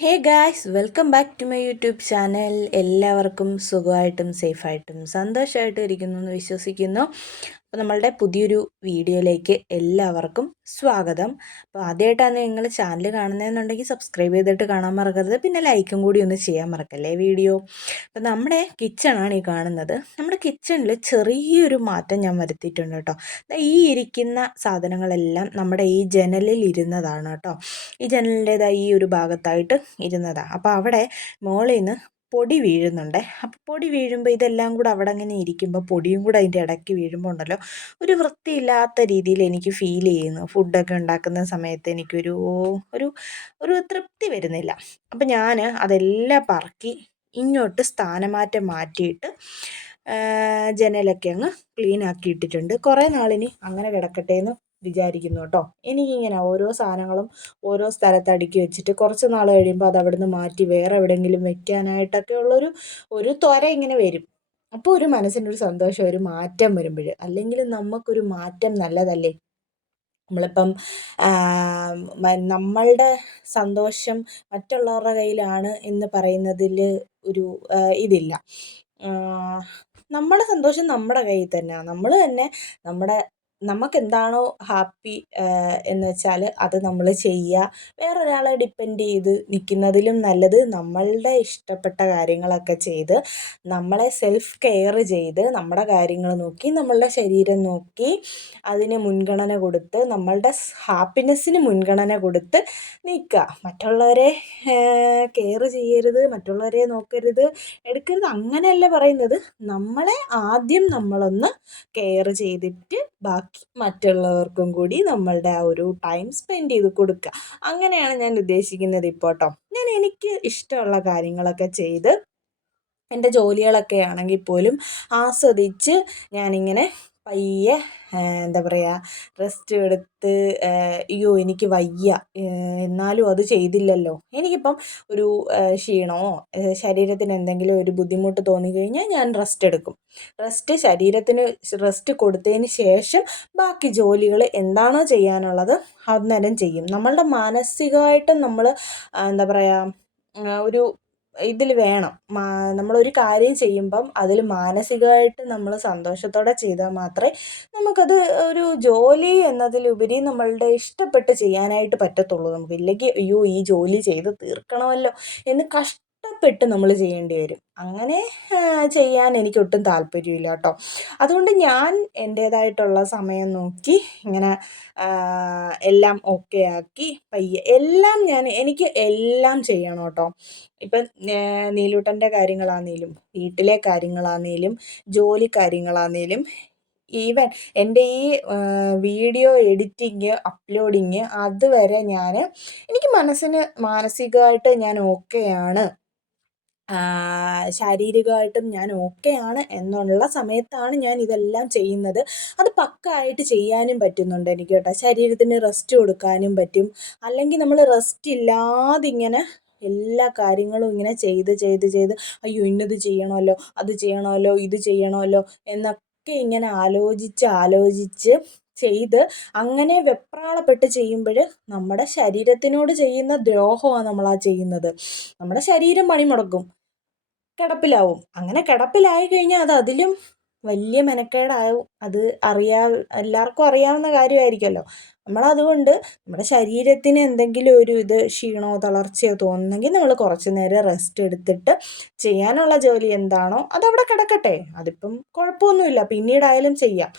Hey guys welcome back to my YouTube channel എല്ലാവർക്കും സുഖമായിട്ടും സേഫായിട്ടും സന്തോഷമായിട്ടും ഇരിക്കുന്നു എന്ന് വിശ്വസിക്കുന്നു. അപ്പോൾ നമ്മളുടെ പുതിയൊരു വീഡിയോയിലേക്ക് എല്ലാവർക്കും സ്വാഗതം. അപ്പോൾ ആദ്യമായിട്ടാണ് നിങ്ങൾ ചാനൽ കാണുന്നതെന്നുണ്ടെങ്കിൽ സബ്സ്ക്രൈബ് ചെയ്തിട്ട് കാണാൻ മറക്കരുത്. പിന്നെ ലൈക്കും കൂടി ഒന്ന് ചെയ്യാൻ മറക്കല്ലേ വീഡിയോ? അപ്പോൾ നമ്മുടെ കിച്ചണാണ് ഈ കാണുന്നത്. നമ്മുടെ കിച്ചണിൽ ചെറിയൊരു മാറ്റം ഞാൻ വരുത്തിയിട്ടുണ്ട് കേട്ടോ. ഈ ഇരിക്കുന്ന സാധനങ്ങളെല്ലാം നമ്മുടെ ഈ ജനലിൽ ഇരുന്നതാണ് കേട്ടോ. ഈ ജനലിന്റെതായി ഈ ഒരു ഭാഗത്തായിട്ട് ഇരുന്നതാണ് അപ്പോൾ അവിടെ മോളിൽ നിന്ന് പൊടി വീഴുന്നുണ്ട്. അപ്പോൾ പൊടി വീഴുമ്പോൾ ഇതെല്ലാം കൂടെ അവിടെ അങ്ങനെ ഇരിക്കുമ്പോൾ പൊടിയും കൂടെ അതിന്റെ ഇടയ്ക്ക് വീഴുമ്പോൾ ഉണ്ടല്ലോ ഒരു വൃത്തിയില്ലാത്ത രീതിയിൽ എനിക്ക് ഫീൽ ചെയ്യുന്നു. ഫുഡൊക്കെ ഉണ്ടാക്കുന്ന സമയത്ത് എനിക്കൊരു ഒരു ഒരു തൃപ്തി വരുന്നില്ല. അപ്പം ഞാൻ അതെല്ലാം പറക്കി ഇങ്ങോട്ട് സ്ഥാനമാറ്റം മാറ്റിയിട്ട് ജനലൊക്കെ അങ്ങ് ക്ലീൻ ആക്കി ഇട്ടിട്ടുണ്ട് കുറേ നാളിനി അങ്ങനെ കിടക്കട്ടെ എന്ന് വിചാരിക്കുന്നു കേട്ടോ. എനിക്കിങ്ങനെ ഓരോ സാധനങ്ങളും ഓരോ സ്ഥലത്ത് അടുക്കി വെച്ചിട്ട് കുറച്ച് നാൾ കഴിയുമ്പോൾ അത് അവിടുന്ന് മാറ്റി വേറെ എവിടെയെങ്കിലും വെക്കാനായിട്ടൊക്കെ ഉള്ളൊരു ഒരു ത്വര ഇങ്ങനെ വരും. അപ്പോൾ ഒരു മനസ്സിനൊരു സന്തോഷം ഒരു മാറ്റം വരുമ്പോൾ അല്ലെങ്കിൽ നമുക്കൊരു മാറ്റം നല്ലതല്ലേ? നമ്മളിപ്പം നമ്മളുടെ സന്തോഷം മറ്റുള്ളവരുടെ കയ്യിലാണ് എന്ന് പറയുന്നതിൽ ഒരു ഇതില്ല. നമ്മുടെ സന്തോഷം നമ്മുടെ കയ്യിൽ തന്നെയാണ് നമ്മൾ തന്നെ നമ്മുടെ നമുക്കെന്താണോ ഹാപ്പി എന്ന് വെച്ചാൽ അത് നമ്മൾ ചെയ്യുക വേറൊരാളെ ഡിപ്പെൻഡ് ചെയ്ത് നിൽക്കുന്നതിലും നല്ലത് നമ്മളുടെ ഇഷ്ടപ്പെട്ട കാര്യങ്ങളൊക്കെ ചെയ്ത് നമ്മളെ സെൽഫ് കെയർ ചെയ്ത് നമ്മുടെ കാര്യങ്ങൾ നോക്കി നമ്മളുടെ ശരീരം നോക്കി അതിന് മുൻഗണന കൊടുത്ത് നമ്മളുടെ ഹാപ്പിനെസ്സിന് മുൻഗണന കൊടുത്ത് നിൽക്കുക മറ്റുള്ളവരെ കെയർ ചെയ്യരുത് മറ്റുള്ളവരെ നോക്കരുത് എടുക്കരുത് അങ്ങനെയല്ല പറയുന്നത്. നമ്മളെ ആദ്യം നമ്മളൊന്ന് കെയർ ചെയ്തിട്ട് ബാക്കി മറ്റുള്ളവർക്കും കൂടി നമ്മളുടെ ആ ഒരു ടൈം സ്പെൻഡ് ചെയ്ത് കൊടുക്കുക അങ്ങനെയാണ് ഞാൻ ഉദ്ദേശിക്കുന്നത് ഇപ്പോൾ കേട്ടോ ഞാൻ എനിക്ക് ഇഷ്ടമുള്ള കാര്യങ്ങളൊക്കെ ചെയ്ത് എന്റെ ജോലികളൊക്കെ ആണെങ്കിൽ പോലും ആസ്വദിച്ച് ഞാനിങ്ങനെ പയ്യെ എന്താ പറയുക റെസ്റ്റ് എടുത്ത് അയ്യോ എനിക്ക് വയ്യ എന്നാലും അത് ചെയ്തില്ലല്ലോ. എനിക്കിപ്പം ഒരു ക്ഷീണമോ ശരീരത്തിന് എന്തെങ്കിലും ഒരു ബുദ്ധിമുട്ട് തോന്നിക്കഴിഞ്ഞാൽ ഞാൻ റെസ്റ്റ് എടുക്കും. റെസ്റ്റ് ശരീരത്തിന് റെസ്റ്റ് കൊടുത്തതിന് ശേഷം ബാക്കി ജോലികൾ എന്താണോ ചെയ്യാനുള്ളത് അന്നേരം ചെയ്യും. നമ്മളുടെ മാനസികമായിട്ടും നമ്മൾ എന്താ പറയുക ഒരു ഇതിൽ വേണം. നമ്മളൊരു കാര്യം ചെയ്യുമ്പം അതിൽ മാനസികമായിട്ട് നമ്മൾ സന്തോഷത്തോടെ ചെയ്താൽ മാത്രമേ നമുക്കത് ഒരു ജോലി എന്നതിലുപരി നമ്മളുടെ ഇഷ്ടപ്പെട്ട് ചെയ്യാനായിട്ട് പറ്റത്തുള്ളൂ. നമുക്ക് ഇല്ലെങ്കിൽ അയ്യോ ഈ ജോലി ചെയ്ത് തീർക്കണമല്ലോ എന്ന് കഷ്ട കഷ്ടപ്പെട്ട് നമ്മൾ ചെയ്യേണ്ടി വരും. അങ്ങനെ ചെയ്യാൻ എനിക്ക് ഒട്ടും താല്പര്യമില്ല കേട്ടോ. അതുകൊണ്ട് ഞാൻ എന്റേതായിട്ടുള്ള സമയം നോക്കി ഇങ്ങനെ എല്ലാം ഓക്കെ ആക്കി പയ്യെ എല്ലാം ഞാൻ എനിക്ക് എല്ലാം ചെയ്യണം കേട്ടോ. ഇപ്പം നീലൂട്ടന്റെ കാര്യങ്ങളാണെങ്കിലും വീട്ടിലെ കാര്യങ്ങളാണെങ്കിലും ജോലി കാര്യങ്ങളാണെങ്കിലും ഈവൻ എന്റെ ഈ വീഡിയോ എഡിറ്റിങ് അപ്ലോഡിങ് അതുവരെ ഞാൻ എനിക്ക് മനസ്സിന് മാനസികമായിട്ട് ഞാൻ ഓക്കെയാണ് ശാരീരികമായിട്ടും ഞാൻ ഓക്കെയാണ് എന്നുള്ള സമയത്താണ് ഞാൻ ഇതെല്ലാം ചെയ്യുന്നത്. അത് പക്കായിട്ട് ചെയ്യാനും പറ്റുന്നുണ്ട് എനിക്ക് കേട്ടോ. ശരീരത്തിന് റെസ്റ്റ് കൊടുക്കാനും പറ്റും. അല്ലെങ്കിൽ നമ്മൾ റെസ്റ്റ് ഇല്ലാതെ ഇങ്ങനെ എല്ലാ കാര്യങ്ങളും ഇങ്ങനെ ചെയ്ത് ചെയ്ത് ചെയ്ത് അയ്യോ ഇന്നത് ചെയ്യണമല്ലോ അത് ചെയ്യണമല്ലോ ഇത് ചെയ്യണമല്ലോ എന്നൊക്കെ ഇങ്ങനെ ആലോചിച്ച് ആലോചിച്ച് ചെയ്ത് അങ്ങനെ വെപ്രാളപ്പെട്ട് ചെയ്യുമ്പോൾ നമ്മുടെ ശരീരത്തിനോട് ചെയ്യുന്ന ദ്രോഹമാണ് നമ്മളാ ചെയ്യുന്നത്. നമ്മുടെ ശരീരം പണിമുടക്കും. കിടപ്പിലാവും. അങ്ങനെ കിടപ്പിലായി കഴിഞ്ഞാൽ അത് അതിലും വലിയ മെനക്കേടാവും. അത് അറിയാ എല്ലാവർക്കും അറിയാവുന്ന കാര്യമായിരിക്കുമല്ലോ. നമ്മളതുകൊണ്ട് നമ്മുടെ ശരീരത്തിന് എന്തെങ്കിലും ഒരു ഇത് ക്ഷീണമോ തളർച്ചയോ തോന്നുന്നെങ്കിൽ നമ്മൾ കുറച്ച് നേരം റെസ്റ്റ് എടുത്തിട്ട് ചെയ്യാനുള്ള ജോലി എന്താണോ അതവിടെ കിടക്കട്ടെ. അതിപ്പം കുഴപ്പമൊന്നുമില്ല. പിന്നീടായാലും ചെയ്യാം.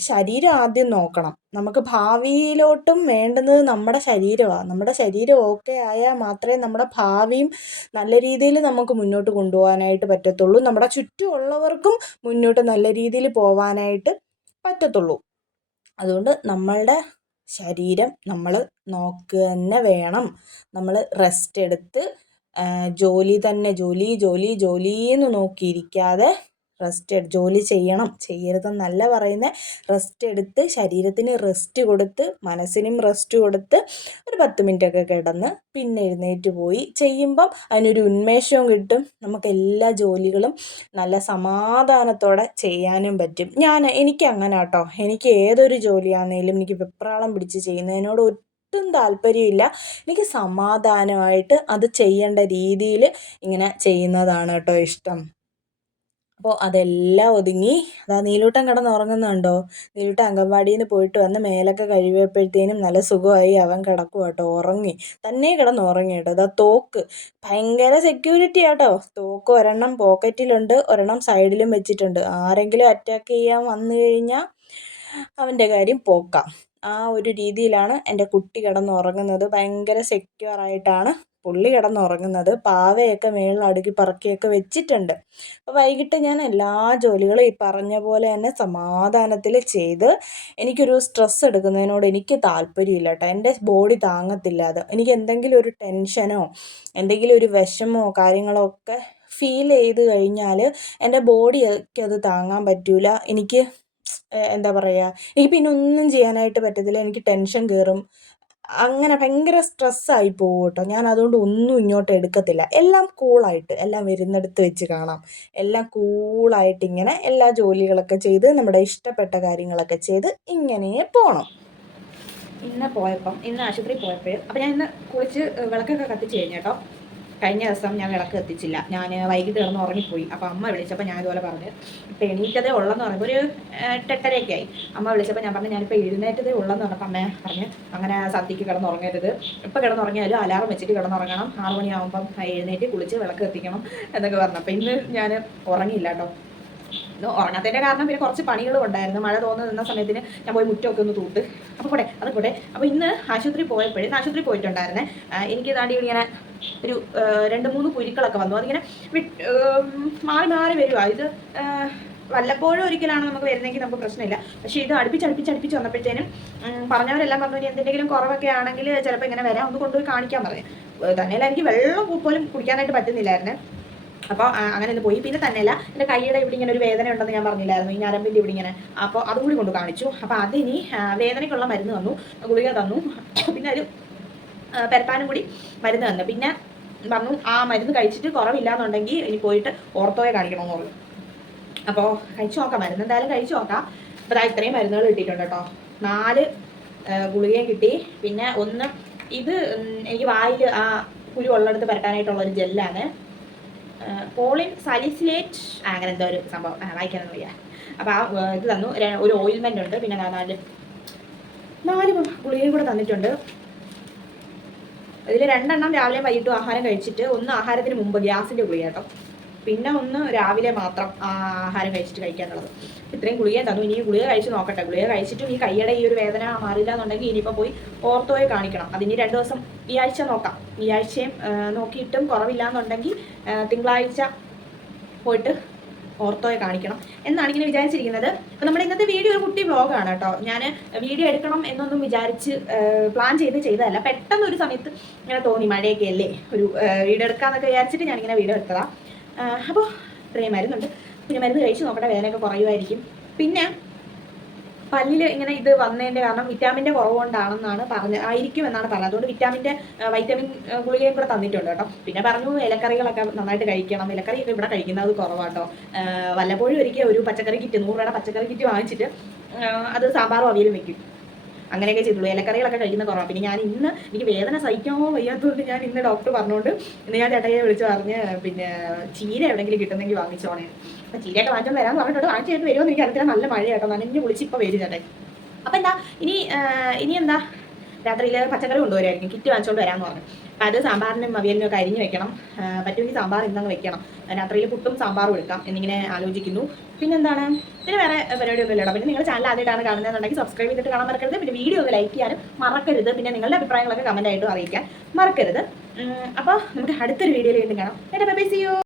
ശരീരം ആദ്യം നോക്കണം. നമുക്ക് ഭാവിയിലോട്ടും വേണ്ടുന്നത് നമ്മുടെ ശരീരമാണ് നമ്മുടെ ശരീരം ഓക്കെ ആയാൽ മാത്രമേ നമ്മുടെ ഭാവിയും നല്ല രീതിയിൽ നമുക്ക് മുന്നോട്ട് കൊണ്ടുപോകാനായിട്ട് പറ്റത്തുള്ളൂ. നമ്മുടെ ചുറ്റുമുള്ളവർക്കും മുന്നോട്ട് നല്ല രീതിയിൽ പോവാനായിട്ട് പറ്റത്തുള്ളൂ. അതുകൊണ്ട് നമ്മളുടെ ശരീരം നമ്മൾ നോക്കുക തന്നെ വേണം. നമ്മൾ റെസ്റ്റ് എടുത്ത് ജോലി തന്നെ ജോലി ജോലി ജോലി എന്ന് നോക്കിയിരിക്കാതെ റെസ്റ്റ് എടുത്ത് ജോലി ചെയ്യണം. ചെയ്യരുതെന്നല്ല പറയുന്നത് റെസ്റ്റ് എടുത്ത് ശരീരത്തിന് റെസ്റ്റ് കൊടുത്ത് മനസ്സിനും റെസ്റ്റ് കൊടുത്ത് ഒരു പത്ത് മിനിറ്റൊക്കെ കിടന്ന് പിന്നെ എഴുന്നേറ്റ് പോയി. ചെയ്യുമ്പം അതിനൊരു ഉന്മേഷവും കിട്ടും. നമുക്ക് എല്ലാ ജോലികളും നല്ല സമാധാനത്തോടെ ചെയ്യാനും പറ്റും. ഞാൻ എനിക്ക് അങ്ങനെ കേട്ടോ. എനിക്ക് ഏതൊരു ജോലിയാണെങ്കിലും എനിക്ക് വെപ്രാളം പിടിച്ച് ചെയ്യുന്നതിനോട് ഒട്ടും താല്പര്യമില്ല. എനിക്ക് സമാധാനമായിട്ട് അത് ചെയ്യേണ്ട രീതിയിൽ ഇങ്ങനെ ചെയ്യുന്നതാണ് കേട്ടോ ഇഷ്ടം. അപ്പോൾ അതെല്ലാം ഒതുങ്ങി. അതാ നീലൂട്ടൻ കിടന്നുറങ്ങുന്നുണ്ടോ? നീലൂട്ടൻ അംഗൻവാടിയിൽ നിന്ന് പോയിട്ട് വന്ന് മേലൊക്കെ കഴിവപ്പോഴത്തേനും നല്ല സുഖമായി അവൻ കിടക്കുക കേട്ടോ ഉറങ്ങി. തന്നെ കിടന്ന് ഉറങ്ങി കേട്ടോ അതാ തോക്ക്. ഭയങ്കര സെക്യൂരിറ്റി ആട്ടോ. തോക്ക് ഒരെണ്ണം പോക്കറ്റിലുണ്ട് ഒരെണ്ണം സൈഡിലും വെച്ചിട്ടുണ്ട്. ആരെങ്കിലും അറ്റാക്ക് ചെയ്യാൻ വന്നു കഴിഞ്ഞാൽ അവന്റെ കാര്യം പോക്കാം. ആ ഒരു രീതിയിലാണ് എന്റെ കുട്ടി കിടന്നുറങ്ങുന്നത്. ഭയങ്കര സെക്യൂർ ആയിട്ടാണ് പുള്ളി കിടന്നുറങ്ങുന്നത് പാവയൊക്കെ മേളിൽ അടുക്കി പറക്കിയൊക്കെ വെച്ചിട്ടുണ്ട്. അപ്പോൾ വൈകിട്ട് ഞാൻ എല്ലാ ജോലികളും ഈ പറഞ്ഞ പോലെ തന്നെ സമാധാനത്തിൽ ചെയ്ത് എനിക്കൊരു സ്ട്രെസ് എടുക്കുന്നതിനോട് എനിക്ക് താല്പര്യമില്ല കേട്ടോ. എന്റെ ബോഡി താങ്ങത്തില്ല അത്. എനിക്ക് എന്തെങ്കിലും ഒരു ടെൻഷനോ എന്തെങ്കിലും ഒരു വിഷമോ കാര്യങ്ങളോ ഒക്കെ ഫീൽ ചെയ്ത് കഴിഞ്ഞാൽ എന്റെ ബോഡിയൊക്കെ അത് താങ്ങാൻ പറ്റില്ല എനിക്ക് എന്താ പറയുക എനിക്ക് പിന്നെ ഒന്നും ചെയ്യാനായിട്ട് പറ്റത്തില്ല. എനിക്ക് ടെൻഷൻ കയറും അങ്ങനെ ഭയങ്കര സ്ട്രെസ്സായി പോകും കേട്ടോ ഞാൻ അതുകൊണ്ട് ഒന്നും ഇങ്ങോട്ട് എടുക്കത്തില്ല. എല്ലാം കൂളായിട്ട് എല്ലാം വരുന്നിടത്ത് വെച്ച് കാണാം. എല്ലാം കൂളായിട്ട് ഇങ്ങനെ എല്ലാ ജോലികളൊക്കെ ചെയ്ത് നമ്മുടെ ഇഷ്ടപ്പെട്ട കാര്യങ്ങളൊക്കെ ചെയ്ത് ഇങ്ങനെ പോകണം ഇന്ന് പോയപ്പം ഇന്ന് ആശുപത്രി പോയപ്പോഴും അപ്പം ഞാൻ ഇന്ന് കുളിച്ച് വിളക്കൊക്കെ കത്തിച്ച് കഴിഞ്ഞു കേട്ടോ. കഴിഞ്ഞ ദിവസം ഞാൻ വിളക്ക് എത്തിച്ചില്ല ഞാൻ വൈകിട്ട് കിടന്ന് ഉറങ്ങിപ്പോയി. അപ്പോൾ അമ്മ വിളിച്ചപ്പോൾ ഞാൻ ഇതുപോലെ പറഞ്ഞു ഇപ്പം എണീറ്റതേ ഉള്ളെന്ന് പറഞ്ഞു. ഒരു എട്ടെട്ടരയൊക്കെ ആയി അമ്മ വിളിച്ചപ്പോൾ ഞാൻ പറഞ്ഞു ഞാനിപ്പോൾ എഴുന്നേറ്റതേ ഉള്ളെന്ന് പറഞ്ഞപ്പോൾ അമ്മ പറഞ്ഞു അങ്ങനെ സദ്യക്ക് കിടന്നുറങ്ങരുത്. ഇപ്പോൾ കിടന്നുറങ്ങിയാലും അലാറം വെച്ചിട്ട് കിടന്നുറങ്ങണം. ആറ് മണിയാകുമ്പം എഴുന്നേറ്റ് കുളിച്ച് വിളക്ക് എത്തിക്കണം എന്നൊക്കെ പറഞ്ഞു. അപ്പോൾ ഇന്ന് ഞാൻ ഉറങ്ങിയില്ല കേട്ടോ. ഉറങ്ങാത്തതിന്റെ കാരണം പിന്നെ കുറച്ച് പണികളും ഉണ്ടായിരുന്നു. മഴ തോന്നുന്ന നിന്ന സമയത്തിന് ഞാൻ പോയി മുറ്റമൊക്കെ ഒന്ന് തൂട്ട് അപ്പോൾ കൂടെ അത് കൂടെ അപ്പോൾ ഇന്ന് ആശുപത്രി പോയപ്പോഴേ ആശുപത്രി പോയിട്ടുണ്ടായിരുന്നേ എനിക്ക് താണ്ടി ഇങ്ങനെ ഒരു രണ്ട് മൂന്ന് കുരുക്കളൊക്കെ വന്നു. അതിങ്ങനെ മാറി മാറി വരുവാ. ഇത് വല്ലപ്പോഴും ഒരിക്കലാണ് നമുക്ക് വരുന്നതെങ്കിൽ നമുക്ക് പ്രശ്നമില്ല. പക്ഷേ ഇത് അടുപ്പിച്ച് അടുപ്പിച്ച് അടുപ്പിച്ച് വന്നപ്പോഴത്തേനും പറഞ്ഞവരെല്ലാം പറഞ്ഞു എന്തെങ്കിലും കുറവൊക്കെ ആണെങ്കിൽ ചിലപ്പോൾ ഇങ്ങനെ വരാം ഒന്ന് കൊണ്ടുപോയി കാണിക്കാൻ പറയാം തന്നെയല്ല എനിക്ക് വെള്ളം പോലും കുടിക്കാനായിട്ട് പറ്റുന്നില്ലായിരുന്നേ. അപ്പോൾ അങ്ങനെ ഒന്ന് പോയി. പിന്നെ തന്നെയല്ല എന്റെ കൈയുടെ ഇവിടെ ഇങ്ങനെ ഒരു വേദന ഉണ്ടെന്ന് ഞാൻ പറഞ്ഞില്ലായിരുന്നു. ഈ ഞരമ്പിന്റെ ഇവിടെ ഇങ്ങനെ. അപ്പോൾ അതും കൂടി കൊണ്ട് കാണിച്ചു. അപ്പോൾ അതിനി വേദനയ്ക്കുള്ള മരുന്ന് തന്നു. ഗുളിക തന്നു. പിന്നെ ഒരു പെരപ്പാനും കൂടി മരുന്ന് തന്നു. പിന്നെ പറഞ്ഞു ആ മരുന്ന് കഴിച്ചിട്ട് കുറവില്ലാന്നുണ്ടെങ്കിൽ ഇനി പോയിട്ട് ഓർത്തോയെ കാണിക്കണമെന്ന് പറഞ്ഞു. അപ്പോൾ കഴിച്ചു നോക്കാം. മരുന്ന് എന്തായാലും കഴിച്ചു നോക്കാം. ഇതാ ഇത്രയും മരുന്നുകൾ കിട്ടിയിട്ടുണ്ട് കേട്ടോ. നാല് ഗുളികയും കിട്ടി. പിന്നെ ഒന്ന് ഇത് എനിക്ക് വായിൽ ആ കുരു ഉള്ളിടത്ത് പരട്ടാനായിട്ടുള്ള ഒരു ജെല്ലാണ്. പോളിൻ സാലിസിലേറ്റ് അങ്ങനെ എന്തോ ഒരു സംഭവം വായിക്കാനൊന്നും വയ്യ അപ്പോൾ ആ ഇത് തന്നു. ഒരു ഓയിൽമെന്റ് ഉണ്ട്. പിന്നെ നാല് നാല് ഗുളികയും കൂടെ തന്നിട്ടുണ്ട്. ഇതിൽ രണ്ടെണ്ണം രാവിലെ വൈകിട്ടും ആഹാരം കഴിച്ചിട്ട് ഒന്ന് ആഹാരത്തിന് മുമ്പ് ഗ്യാസിന്റെ ഗുളിക കേട്ടോ. പിന്നെ ഒന്ന് രാവിലെ മാത്രം ആഹാരം കഴിച്ചിട്ട് കഴിക്കാനുള്ളത് ഇത്രയും ഗുളിക തന്നു. ഇനി ഗുളിക കഴിച്ച് നോക്കട്ടെ. ഗുളിക കഴിച്ചിട്ടും ഈ കൈയുടെ ഈ ഒരു വേദന മാറില്ല എന്നുണ്ടെങ്കിൽ ഇനിയിപ്പോൾ പോയി ഓർത്തോയെ കാണിക്കണം. അതിന് രണ്ട് ദിവസം ഈ ആഴ്ച നോക്കാം. ഈ ആഴ്ചയും നോക്കിയിട്ടും കുറവില്ല എന്നുണ്ടെങ്കിൽ തിങ്കളാഴ്ച പോയിട്ട് ഓർത്തോയെ കാണിക്കണം എന്നാണ് ഇങ്ങനെ വിചാരിച്ചിരിക്കുന്നത്. അപ്പം നമ്മുടെ ഇന്നത്തെ വീഡിയോ ഒരു കുട്ടി വ്ലോഗാണ് കേട്ടോ. ഞാൻ വീഡിയോ എടുക്കണം എന്നൊന്നും വിചാരിച്ച് പ്ലാൻ ചെയ്ത് ചെയ്തതല്ല. പെട്ടെന്ന് ഒരു സമയത്ത് ഇങ്ങനെ തോന്നി മഴയൊക്കെ അല്ലേ? ഒരു വീഡിയോ എടുക്കാമെന്നൊക്കെ വിചാരിച്ചിട്ട് ഞാനിങ്ങനെ വീഡിയോ എടുത്തതാണ് അപ്പോൾ ഇത്രയും മരുന്നുണ്ട്. പിന്നെ മരുന്ന് കഴിച്ച് നോക്കട്ടെ വേദനയൊക്കെ കുറയുമായിരിക്കും. പിന്നെ പല്ലിൽ ഇങ്ങനെ ഇത് വന്നതിന്റെ കാരണം വിറ്റാമിന്റെ കുറവുകൊണ്ടാണെന്നാണ് പറഞ്ഞ ആയിരിക്കും എന്നാണ് പറഞ്ഞത്. അതുകൊണ്ട് വിറ്റാമിന്റെ വൈറ്റമിൻ ഗുളികയും കൂടെ തന്നിട്ടുണ്ട് കേട്ടോ. പിന്നെ പറഞ്ഞു ഇലക്കറികളൊക്കെ നന്നായിട്ട് കഴിക്കണം. ഇലക്കറിയൊക്കെ ഇവിടെ കഴിക്കുന്നത് കുറവാട്ടോ. വല്ലപ്പോഴും ഒരിക്കൽ ഒരു പച്ചക്കറി കിറ്റ് നൂറ് രൂപയുടെ പച്ചക്കറി കിറ്റ് വാങ്ങിച്ചിട്ട് അത് സാമ്പാറും അവിയലും വെക്കും. അങ്ങനെയൊക്കെ ചെയ്തുള്ളൂ. ഇലക്കറികളൊക്കെ കഴിക്കുന്ന കുറവാണ് പിന്നെ ഞാൻ ഇന്ന് എനിക്ക് വേദന സഹിക്കാമോ വയ്യാത്തതുകൊണ്ട് ഞാൻ ഇന്ന് ഡോക്ടർ പറഞ്ഞുകൊണ്ട് ഇന്ന് ഞാൻ ചേട്ടയെ വിളിച്ച് പറഞ്ഞ് പിന്നെ ചീര എവിടെയെങ്കിലും കിട്ടുന്നെങ്കിൽ വാങ്ങിച്ചോണേ അപ്പം ചീരയൊക്കെ വാങ്ങിച്ചോണ്ട് വരാൻ പറഞ്ഞിട്ട് വാങ്ങിച്ചു കഴിഞ്ഞിട്ട് വരുമോ എന്ന് എനിക്ക് അറിയത്തില്ല. നല്ല മഴ കേട്ടോ നനഞ്ഞ് വിളിച്ച് ഇപ്പോൾ വരും ചേട്ടൻ. അപ്പം എന്താ ഇനി ഇനി എന്താ? രാത്രിയിൽ പച്ചക്കറി കൊണ്ടുവരായിരിക്കും കിറ്റ് വാങ്ങിച്ചുകൊണ്ട് വരാമെന്ന് പറഞ്ഞു. അത് സാമ്പാറിനും ഒക്കെ അരിഞ്ഞ് വെക്കണം. പറ്റുമെങ്കിൽ സാമ്പാർ ഇന്നങ്ങ് വെക്കണം. രാത്രിയിൽ പുട്ടും സാമ്പാറും എടുക്കാം എന്നിങ്ങനെ ആലോചിക്കുന്നു. പിന്നെന്താണ്? പിന്നെ വേറെ പരിപാടിയൊന്നും ഇല്ലടോ പിന്നെ നിങ്ങൾ ചാനൽ ആദ്യമായിട്ടാണ് കാണുന്നതെന്നുണ്ടെങ്കിൽ സബ്സ്ക്രൈബ് ചെയ്തിട്ട് കാണാൻ മറക്കരുത്. പിന്നെ വീഡിയോ ഒക്കെ ലൈക്ക് ചെയ്യാനും മറക്കരുത്. പിന്നെ നിങ്ങളുടെ അഭിപ്രായങ്ങളൊക്കെ കമന്റ് ആയിട്ടും അറിയിക്കാൻ മറക്കരുത്. അപ്പോൾ നമുക്ക് അടുത്തൊരു വീഡിയോയിൽ വീണ്ടും കാണാം. ബൈ ബൈ സിയോ